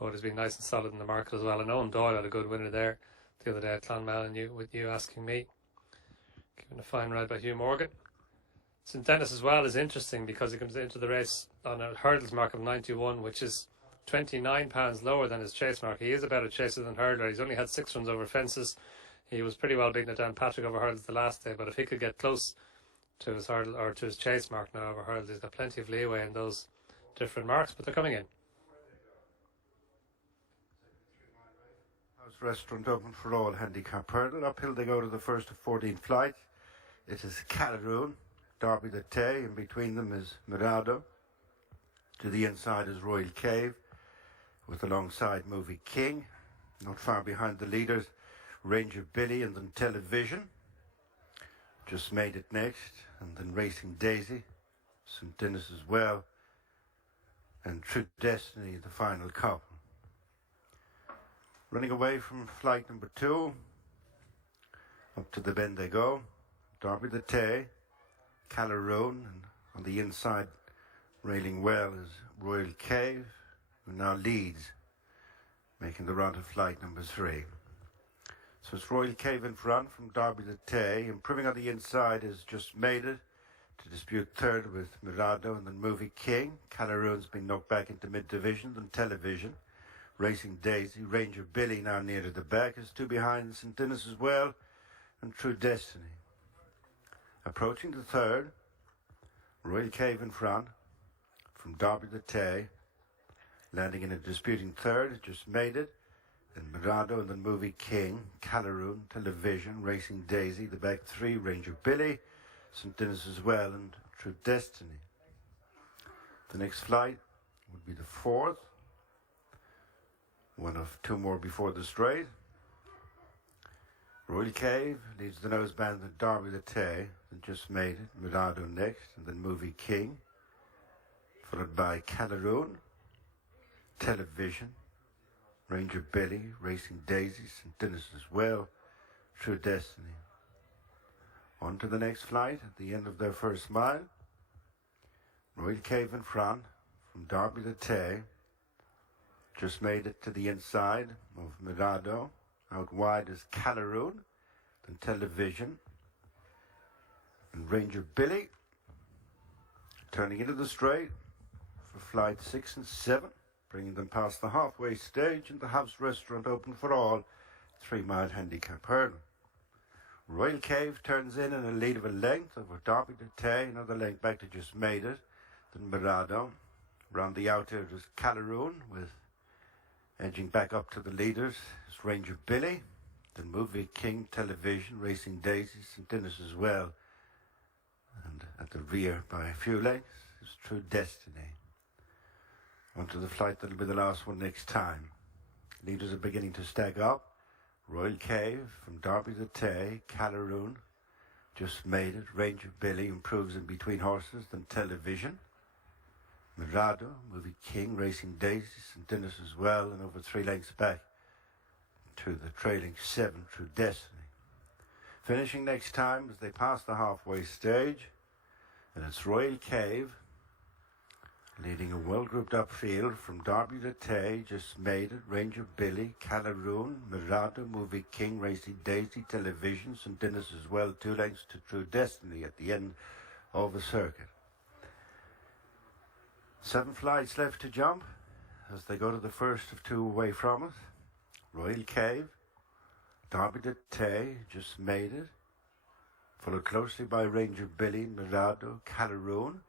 but has been nice and solid in the market as well. And Owen Doyle had a good winner there the other day at Clonmel, and with you asking me. Given a fine ride by Hugh Morgan. St Denis as well is interesting because he comes into the race on a hurdles mark of 91, which is £29 lower than his chase mark. He is a better chaser than hurdler. He's only had 6 runs over fences. He was pretty well beaten at Dan Patrick over hurdles the last day, but if he could get close to his hurdle or to his chase mark now over hurdles, he's got plenty of leeway in those different marks, but they're coming in. House restaurant open for all. Hcap Hrd. Uphill they go to the first of 14 flights. It is Callaroon, Derby the Tay, and between them is Mirado. To the inside is Royal Cave, with alongside Movie King. Not far behind the leaders, Ranger Billy and then Television. Just Made It next, and then Racing Daisy, St Denis as well, and True Destiny, the final couple. Running away from flight number 2, up to the bend they go. Derby the Tay, Callaroon, and on the inside, railing well, is Royal Cave, who now leads, making the run to flight number 3. So it's Royal Cave in front from Derby the Tay. Improving on the inside is Just Made It to dispute third with Mirado, and then Movie King. Callaroon's been knocked back into mid-division, then Television. Racing Daisy, Ranger Billy now near to the back, is 2 behind St Denis as well, and True Destiny. Approaching the third, Royal Cave in front from Derby the Tay. Landing in a disputing third, Just Made It, then Mirado, and then Movie King. Callaroon, Television, Racing Daisy, the back 3, Ranger Billy, St Denis as well, and True Destiny. The next flight would be the 4th, one of 2 more before the straight. Royal Cave leads the noseband at Derby the Tay, and Just Made It, Mirado next, and then Movie King, followed by Callaroon, Television, Ranger Billy, Racing Daisy, St Denis as well, True Destiny. On to the next flight at the end of their first mile. Royal Cave in front from Derby the Tay. Just Made It to the inside of Mirado. Out wide is Callaroon, then Television, and Ranger Billy. Turning into the straight for flight 6 and 7, bringing them past the halfway stage and the house restaurant open for all, 3-mile Hcap Hrd. Royal Cave turns in a lead of a length over Derby the Tay, another length back to Just Made It, then Mirado. Round the outer is Callaroon, with edging back up to the leaders is Ranger Billy, then Movie King, Television, Racing Daisy, St Denis as well. And at the rear by a few lengths is True Destiny. Onto the flight that'll be the last one next time. Leaders are beginning to stack up. Royal Cave from Derby the Tay, Callaroon, Just Made It, Ranger Billy improves in between horses, then Television. Mirado, Movie King, Racing Daisy, St Denis as well, and over 3 lengths back to the trailing 7, True Destiny. Finishing next time as they pass the halfway stage, and it's Royal Cave leading a well-grouped upfield from Derby the Tay, Just Made It, Ranger Billy, Callaroon, Mirado, Movie King, Racing Daisy, Television, St Denis as well, 2 lengths to True Destiny at the end of the circuit. 7 flights left to jump as they go to the first of 2 away from us. Royal Cave, Derby the Tay, Just Made It, followed closely by Ranger Billy, Mirado, Callaroon,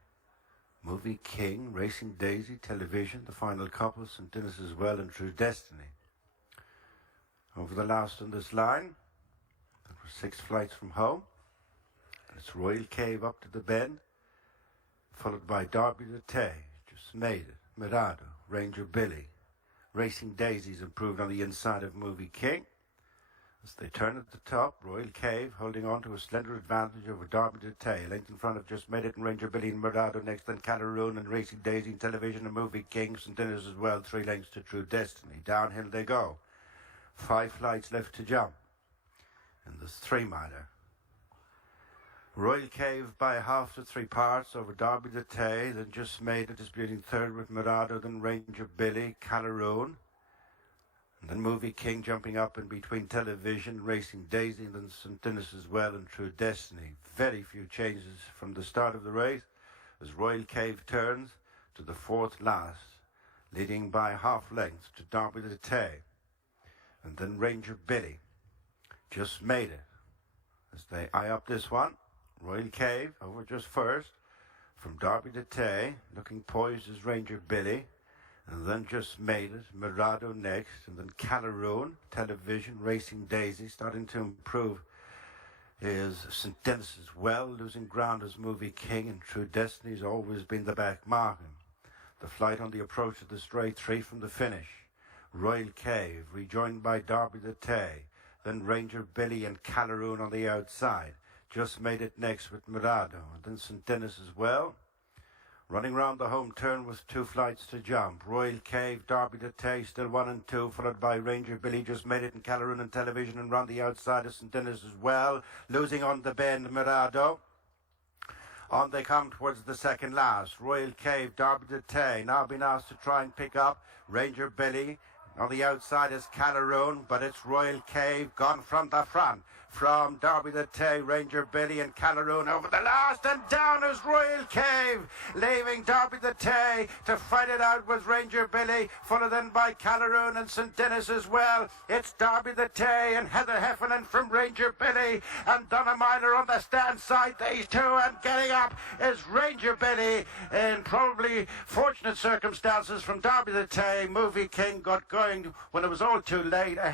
Movie King, Racing Daisy, Television, the final couple, St Denis as well, and True Destiny. Over the last on this line, that was 6 flights from home. It's Royal Cave up to the bend, followed by Derby the Tay, Just Made It, Mirado, Ranger Billy. Racing Daisy's improved on the inside of Movie King. As they turn at the top, Royal Cave holding on to a slender advantage over Derby the Tay. Length in front of Just Made It and Ranger Billy and Mirado next, then Callaroon and Racing Daisy, Television and Movie King. St Denis as well, 3 lengths to True Destiny. Downhill they go. 5 flights left to jump in this 3-miler. Royal Cave by a half to 3 parts over Derby the Tay, then Just Made It disputing third with Mirado, then Ranger Billy, Callaroon, And then Movie King jumping up in between Television, Racing Daisy, and then St. Denis as well, and True Destiny. Very few changes from the start of the race as Royal Cave turns to the fourth last, leading by half length to Derby the Tay. And then Ranger Billy just made it as they eye up this one. Royal Cave over just first from Derby the Tay, looking poised as Ranger Billy. And then just made it, Mirado next, and then Callaroon, Television, Racing Daisy, starting to improve is St. Denis as well, losing ground as Movie King, and True Destiny's always been the back marking. The flight on the approach of the straight three from the finish. Royal Cave, rejoined by Derby the Tay, then Ranger Billy and Callaroon on the outside. Just made it next with Mirado, and then St. Denis as well. Running round the home turn with two flights to jump. Royal Cave, Derby the Tay, still 1 and 2, followed by Ranger Billy, just made it in Callaroon and Television, and round the outside of St. Denis as well. Losing on the bend, Mirado. On they come towards the second last. Royal Cave, Derby the Tay, now been asked to try and pick up Ranger Billy. On the outside is Callaroon, but it's Royal Cave gone from the front. From Derby the Tay, Ranger Billy and Callaroon over the last, and down is Royal Cave, leaving Derby the Tay to fight it out with Ranger Billy, followed then by Callaroon and St. Denis as well. It's Derby the Tay and Heather Heffernan from Ranger Billy, and Donna Myler on the stand side, these two, and getting up is Ranger Billy in probably fortunate circumstances from Derby the Tay. Movie King got going when it was all too late.